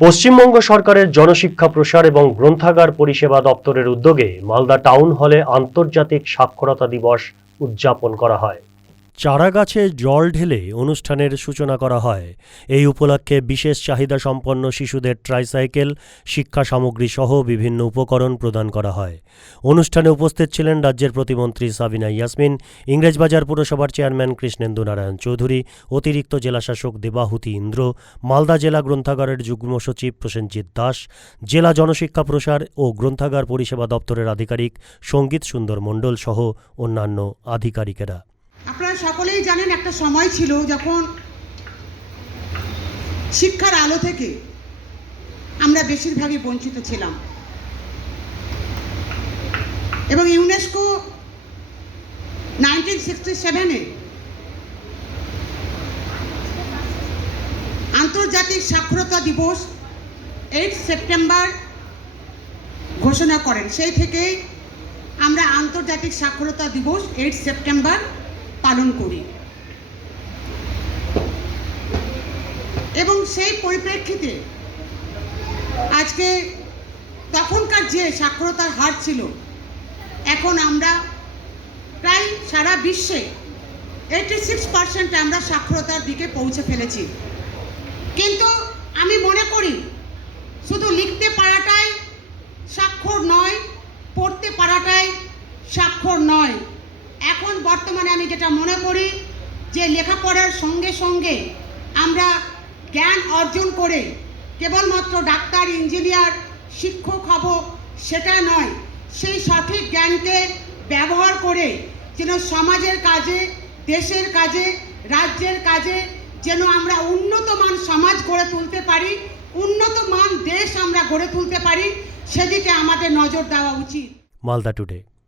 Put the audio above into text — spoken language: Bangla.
পশ্চিমবঙ্গ সরকারের জনশিক্ষা প্রসার এবং গ্রন্থাগার পরিষেবা দপ্তরের উদ্যোগে মালদা টাউন হলে আন্তর্জাতিক সাক্ষরতা দিবস উদযাপন করা হয়। চারাগাছে জল ঢেলে অনুষ্ঠানের সূচনা করা হয়। এই উপলক্ষে বিশেষ চাহিদা সম্পন্ন শিশুদের ট্রাইসাইকেল শিক্ষা সামগ্রী সহ বিভিন্ন উপকরণ প্রদান করা হয়। অনুষ্ঠানে উপস্থিত ছিলেন রাজ্যের প্রতিমন্ত্রী সাবিনা ইয়াসমিন, ইংরেজবাজার পুরসভার চেয়ারম্যান কৃষ্ণেন্দু নারায়ণ চৌধুরী, অতিরিক্ত জেলাশাসক দেবাহুতি ইন্দ্র, মালদা জেলা গ্রন্থাগারের যুগ্ম সচিব প্রসেনজিৎ দাস, জেলা জনশিক্ষা প্রসার ও গ্রন্থাগার পরিষেবা দপ্তরের আধিকারিক সংগীত সুন্দর মণ্ডল সহ অন্যান্য আধিকারিকেরা। আপনারা সকলেই জানেন একটা সময় ছিল যখন শিক্ষার আলো থেকে আমরা বেশিরভাগই বঞ্চিত ছিলাম। এবং ইউনেস্কো নাইনটিন সিক্সটি সেভেনে আন্তর্জাতিক সাক্ষরতা দিবস এইট সেপ্টেম্বর ঘোষণা করেন। সেই থেকেই আমরা আন্তর্জাতিক সাক্ষরতা দিবস এইট সেপ্টেম্বর পালন করি। এবং সেই পরিপ্রেক্ষিতে আজকে তখনকার যে সাক্ষরতার হার ছিল, এখন আমরা প্রায় সারা বিশ্বে এইটি সিক্স পার্সেন্ট আমরা সাক্ষরতার দিকে পৌঁছে ফেলেছি। কিন্তু আমি মনে করি, শুধু লিখতে পারাটাই স্বাক্ষর নয়, পড়তে পারাটাই স্বাক্ষর নয়। এখন বর্তমানে আমি যেটা মনে করি যে লেখাপড়ার সঙ্গে সঙ্গে আমরা জ্ঞান অর্জন করে কেবলমাত্র ডাক্তার, ইঞ্জিনিয়ার, শিক্ষক হব সেটা নয়, সেই সঠিক জ্ঞানকে ব্যবহার করে যেন সমাজের কাজে, দেশের কাজে, রাজ্যের কাজে যেন আমরা উন্নত মান সমাজ গড়ে তুলতে পারি, উন্নত মান দেশ আমরা গড়ে তুলতে পারি, সেদিকে আমাদের নজর দেওয়া উচিত। মালদা টুডে।